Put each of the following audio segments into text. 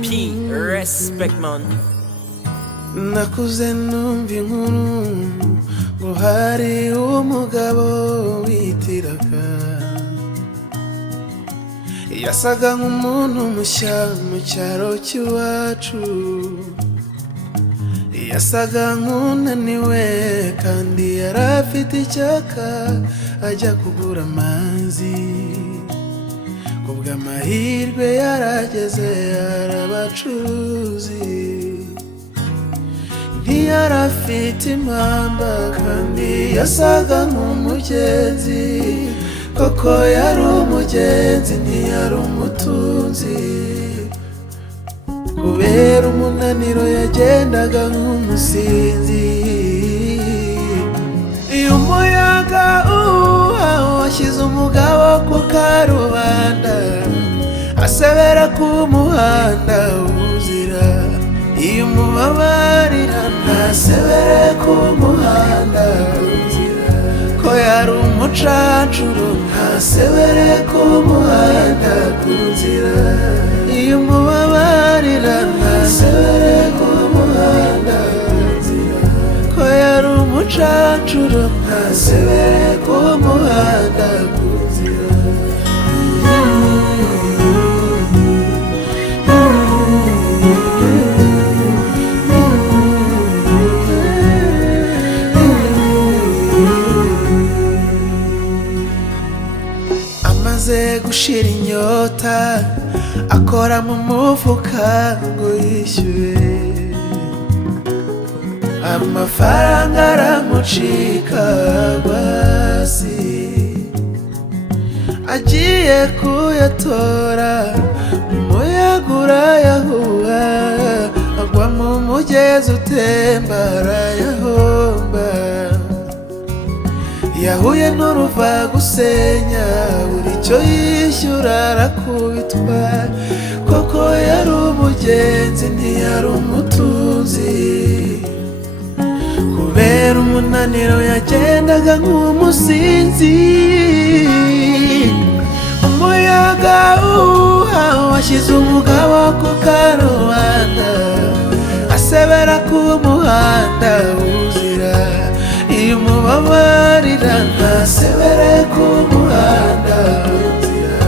P, respect man. Nakuze numva inkuru ngo hari umugabo witiraga, yasaga nk'umuntu mushya mu cyaro cy'iwacu, yasaga nk'unaniwe kandi yari afite icyaka, ajya kugura amazi. Kubw'amahirwe yarageze hari abacuruzi, ntiyari afite impamba kandi yasaga nk'umugenzi, koko yari umugenzi ntiyari umutunzi. Kubera umunaniro yagendaga nk'umusinzi, iyo umuyaga washyize umugabo ku karubanda, asebera ku muhanda wuzira. Iyo umubabarira ntasebere ku muhanda wuzira, ko yari umucancuro ntasebere ku muhanda wuzira. Iyo umubabarira ntasebere ku muhanda wuzira, ko yari umucancuro ntasebere ku muhanda wuzira. Amaze gushira inyota akora mu mufuka ngo yishyure, amafaranga aramucika basi. Agiye kuyatora umuyaga urayahuha, agwa mu mugezi utemba arayahomba. Yahuye n'uruva gusenya, buri cyo yishyura arakubitwa, koko yari umugenzi ntiyari umutunzi. Kubera umunaniro yagendaga nk'umusinzi, umuyaga washyize umugabo ku karubanda, asebera ku muhanda wuzira. Iyo umubabarira ntasebere ku muhanda wuzira,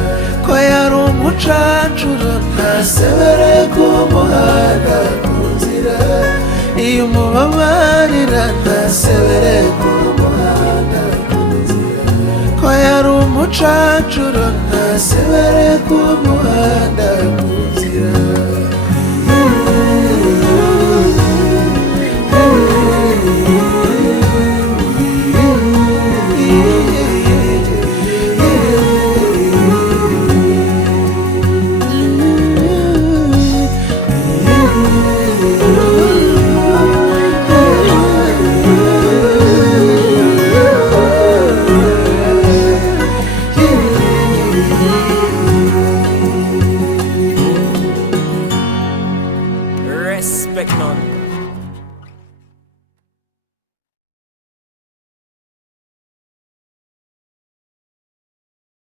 ko yari umucancuro ntasebere ku muhanda wuzira. Iyo umubabarira ntasebere ku muhanda wuzira, ko yari umucancuro ntasebere ku muhanda wuzira. Respect man.